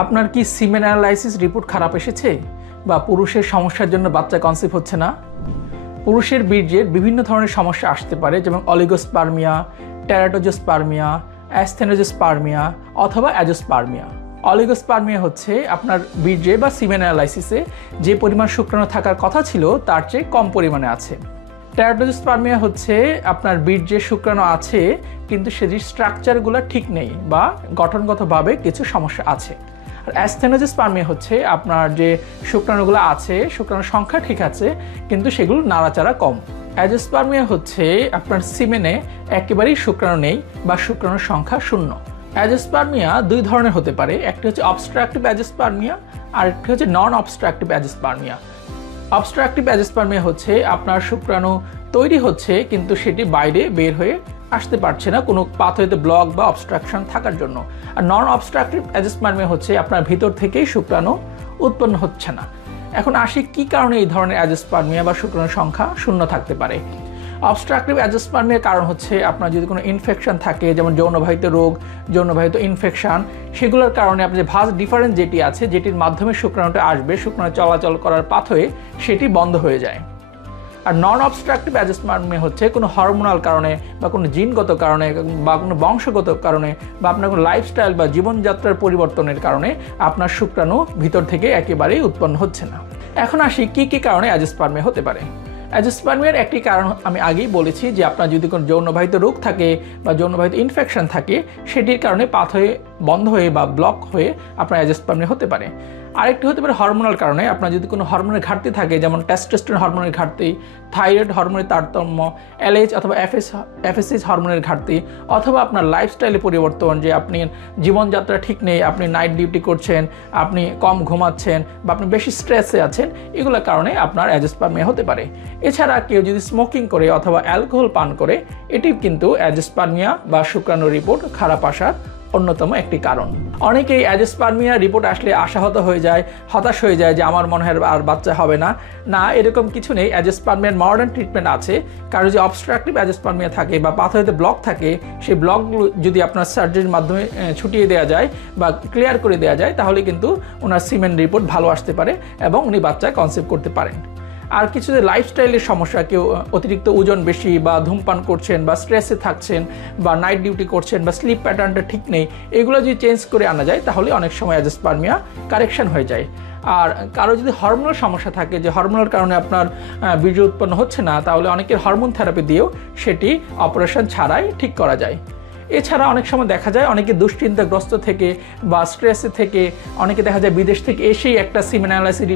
আপনার কি সিমেন analysis report খারাপ এসেছে বা পুরুষের সমস্যার জন্য বাচ্চা কনসিভ হচ্ছে না? পুরুষের বীর্যের বিভিন্ন ধরনের সমস্যা আসতে পারে, যেমন অলিগোস্পার্মিয়া, টেরাটোজোস্পার্মিয়া, অ্যাস্থেনোজোস্পার্মিয়া অথবা অ্যাজোস্পার্মিয়া। অলিগোস্পার্মিয়া হচ্ছে আপনার বীর্যে বা সিমেন অ্যানালাইসিসে যে পরিমাণ শুক্রাণু থাকার কথা ছিল তার চেয়ে কম পরিমাণে আছে। টেরাটোজোস্পার্মিয়া হচ্ছে আপনার বীর্যে শুক্রাণু আছে কিন্তু সেটির স্ট্রাকচারগুলো ঠিক নেই বা গঠনগতভাবে কিছু সমস্যা আছে। আর অ্যাস্থেনোজোস্পার্মিয়া হচ্ছে আপনার যে শুক্রাণুগুলো আছে, শুক্রাণুর সংখ্যা ঠিক আছে কিন্তু সেগুলো নাড়াচাড়া কম। অ্যাজোস্পার্মিয়া হচ্ছে আপনার সিমেনে একেবারেই শুক্রাণু নেই বা শুক্রাণুর সংখ্যা শূন্য। অ্যাজোস্পার্মিয়া দুই ধরনের হতে পারে, একটি হচ্ছে অবস্ট্রাকটিভ অ্যাজোস্পার্মিয়া আর একটি হচ্ছে নন অবস্ট্রাকটিভ অ্যাজোস্পার্মিয়া। অবস্ট্রাকটিভ অ্যাজোস্পার্মিয়া হচ্ছে আপনার শুক্রাণু তৈরি হচ্ছে কিন্তু সেটি বাইরে বের হয়ে আসতে পারছে না কোনো পাথওয়েতে ব্লক বা অবস্ট্রাকশন থাকার জন্য। আর নন অবস্ট্রাকটিভ অ্যাজোস্পার্মিয়া হচ্ছে আপনার ভিতর থেকেই শুক্রাণু উৎপন্ন হচ্ছে না। এখন আসি কী কারণে এই ধরনের অ্যাজোস্পার্মিয়া বা শুক্রাণুর সংখ্যা শূন্য থাকতে পারে। অবস্ট্রাকটিভ অ্যাজোস্পার্মিয়ার কারণ হচ্ছে আপনার যদি কোনো ইনফেকশন থাকে, যেমন যৌনবাহিত রোগ, যৌনবাহিত ইনফেকশন, সেগুলোর কারণে আপনার ভাস ডিফারেন্স যেটি আছে, যেটির মাধ্যমে শুক্রাণুটা আসবে, শুক্রাণু চলাচল করার পাথওয়ে সেটি বন্ধ হয়ে যায়। আর নন অবস্ট্রাকটিভ অ্যাজোস্পার্মিয়া হচ্ছে কোনো হরমোনাল কারণে বা কোনো জিনগত কারণে বা কোনো বংশগত কারণে বা আপনার কোনো লাইফস্টাইল বা জীবনযাত্রার পরিবর্তনের কারণে আপনার শুক্রাণু ভিতর থেকে একেবারেই উৎপন্ন হচ্ছে না। এখন আসি কী কী কারণে অ্যাজোস্পার্মিয়া হতে পারে। অ্যাজোস্পার্মিয়ার একটি কারণ আমি আগেই বলেছি যে আপনার যদি কোনো যৌনবাহিত রোগ থাকে বা যৌনবাহিত ইনফেকশন থাকে, সেটির কারণে পাথওয়ে বন্ধ হয়ে বা ব্লক হয়ে আপনার অ্যাজোস্পার্মিয়া হতে পারে। আরেকটি হতে পারে হরমোনাল কারণে, আপনার যদি কোনো হরমোনের ঘাটতি থাকে, যেমন টেস্টোস্টেরন হরমোনের ঘাটতি, থাইরয়েড হরমোনের তারতম্য, এলএইচ অথবা এফএসএইচ হরমোনের ঘাটতি, অথবা আপনার লাইফস্টাইলে পরিবর্তন, যে আপনি জীবনযাত্রা ঠিক নেই, আপনি নাইট ডিউটি করছেন, আপনি কম ঘুমাচ্ছেন বা আপনি বেশি স্ট্রেসে আছেন, এগুলোর কারণে আপনার অ্যাজোস্পার্মিয়া হতে পারে। এছাড়া কেউ যদি স্মোকিং করে অথবা অ্যালকোহল পান করে, এটি কিন্তু অ্যাজোস্পার্মিয়া বা শুক্রাণু রিপোর্ট খারাপ আসার অন্যতম একটি কারণ। অনেকেই অ্যাজোস্পার্মিয়া রিপোর্ট আসলে আশাহত হয়ে যায়, হতাশ হয়ে যায় যে আমার মনে হয় আর বাচ্চা হবে না। না, এরকম কিছু নেই। অ্যাজোস্পার্মিয়ার মডার্ন ট্রিটমেন্ট আছে। কারো যে অবস্ট্রাকটিভ অ্যাজোস্পার্মিয়া থাকে বা পাথওয়েতে ব্লক থাকে, সেই ব্লকগুলো যদি আপনার সার্জারির মাধ্যমে ছুটিয়ে দেওয়া যায় বা ক্লিয়ার করে দেওয়া যায়, তাহলে কিন্তু ওনার সিমেন রিপোর্ট ভালো আসতে পারে এবং উনি বাচ্চা কনসিভ করতে পারেন। আর কিছু যে লাইফস্টাইলের সমস্যা, কেউ অতিরিক্ত ওজন বেশি বা ধূমপান করছেন বা স্ট্রেসে থাকছেন বা নাইট ডিউটি করছেন বা স্লিপ প্যাটার্নটা ঠিক নেই, এগুলো যদি চেঞ্জ করে আনা যায় তাহলে অনেক সময় অ্যাজোস্পার্মিয়া কারেকশন হয়ে যায়। আর কারো যদি হরমোনাল সমস্যা থাকে, যে হরমোনাল কারণে আপনার বীর্য উৎপন্ন হচ্ছে না, তাহলে অনেকের হরমোন থেরাপি দিয়েও সেটি অপারেশন ছাড়াই ঠিক করা যায়। এছাড়া অনেক সময় দেখা যায় অনেকে দুশ্চিন্তাগ্রস্ত থেকে বা স্ট্রেসে থেকে, অনেকে দেখা যায় বিদেশ থেকে এসেই একটা সিমেন অ্যানালাইসিস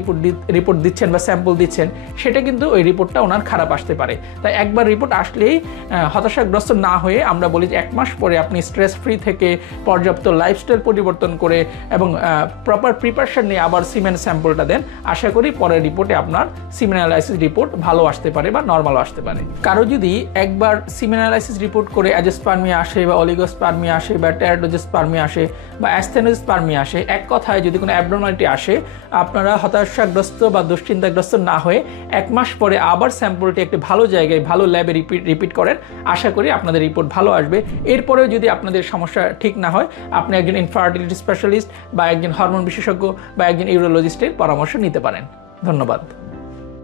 রিপোর্ট দিচ্ছেন বা স্যাম্পল দিচ্ছেন, সেটা কিন্তু ওই রিপোর্টটা ওনার খারাপ আসতে পারে। তাই একবার রিপোর্ট আসলেই হতাশাগ্রস্ত না হয়ে আমরা বলি যে 1 মাস পরে আপনি স্ট্রেস ফ্রি থেকে পর্যাপ্ত লাইফস্টাইল পরিবর্তন করে এবং প্রপার প্রিপারেশন নিয়ে আবার সিমেন স্যাম্পলটা দেন। আশা করি পরের রিপোর্টে আপনার সিমেন অ্যানালাইসিস রিপোর্ট ভালো আসতে পারে বা নর্মাল আসতে পারে। কারো যদি একবার সিমেন অ্যানালাইসিস রিপোর্ট করে অ্যাজোস্পার্মিয়া আসে বা অলিগোস্পার্মিয়া আসে বা টেরাটোজোস্পার্মিয়া আসে বা অ্যাস্থেনোজোস্পার্মিয়া আসে, এক কথায় যদি কোনো অ্যাবনর্মালিটি আসে, আপনারা হতাশাগ্রস্ত বা দুশ্চিন্তাগ্রস্ত না হয়ে 1 মাস পরে আবার স্যাম্পলটি একটি ভালো জায়গায় ভালো ল্যাবে রিপিট করেন। আশা করি আপনাদের রিপোর্ট ভালো আসবে। এরপরেও যদি আপনাদের সমস্যা ঠিক না হয়, আপনি একজন ইনফার্টিলিটি স্পেশালিস্ট বা একজন হরমোন বিশেষজ্ঞ বা একজন ইউরোলজিস্টের পরামর্শ নিতে পারেন। ধন্যবাদ।